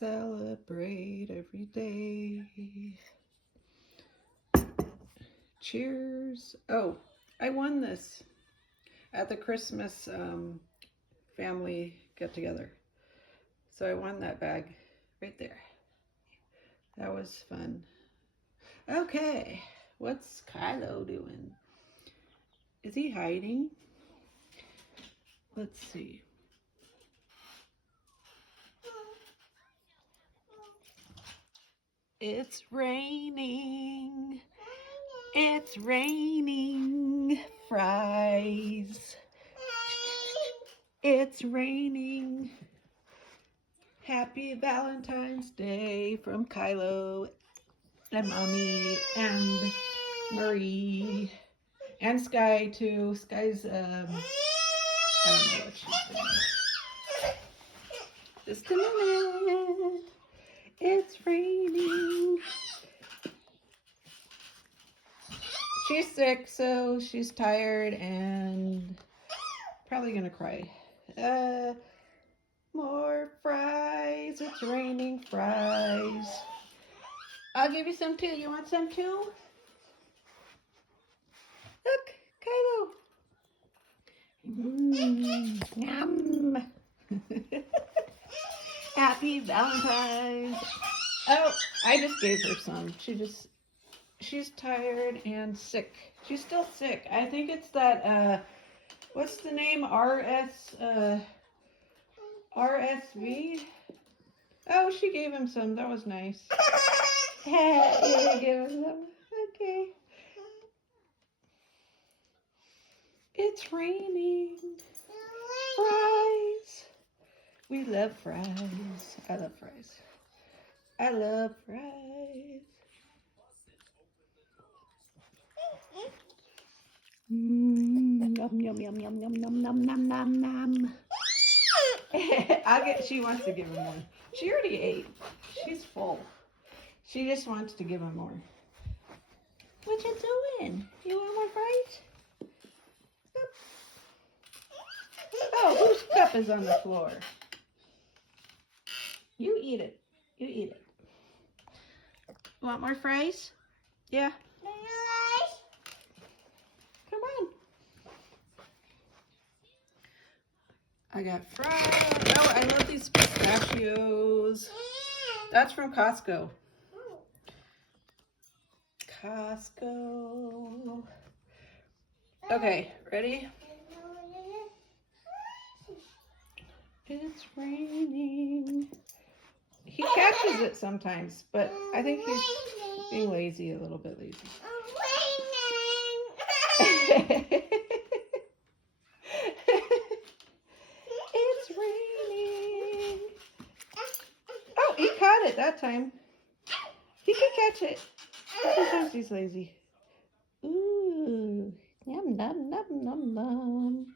Celebrate every day. Cheers. Oh, I won this at the Christmas family get together. So I won that bag right there. That was fun. Okay, what's Kylo doing? Is he hiding? Let's see. It's raining. It's raining fries. It's raining. Happy Valentine's Day from Kylo and Mommy and Marie and Sky too. Sky's I don't know what she's doing. Just a minute. It's raining. She's sick, so she's tired and probably gonna cry. More fries. It's raining fries. I'll give you some too. You want some too? Look, Kylo. Yum. Happy Valentine's. Oh, I just gave her some. She's tired and sick. She's still sick. I think it's that, what's the name? RSV? Oh, she gave him some. That was nice. Hey, you give him some. Okay. It's raining. Fries. We love fries. I love fries. I love fries. Yum, yum, yum, yum, yum, yum, yum, yum, yum, yum. She wants to give him more. She already ate. She's full. She just wants to give him more. What you doing? You want more fries? Oh, whose cup is on the floor? You eat it. You eat it. Want more fries? Yeah. Come on. I got fries. Oh, I love these pistachios. That's from Costco. Costco. Okay, ready? It's raining. He catches it sometimes, but I think he's being lazy, a little bit lazy. It's raining. Oh, he caught it that time. He could catch it. Sometimes he's lazy. Ooh, yum, num, num, num, num.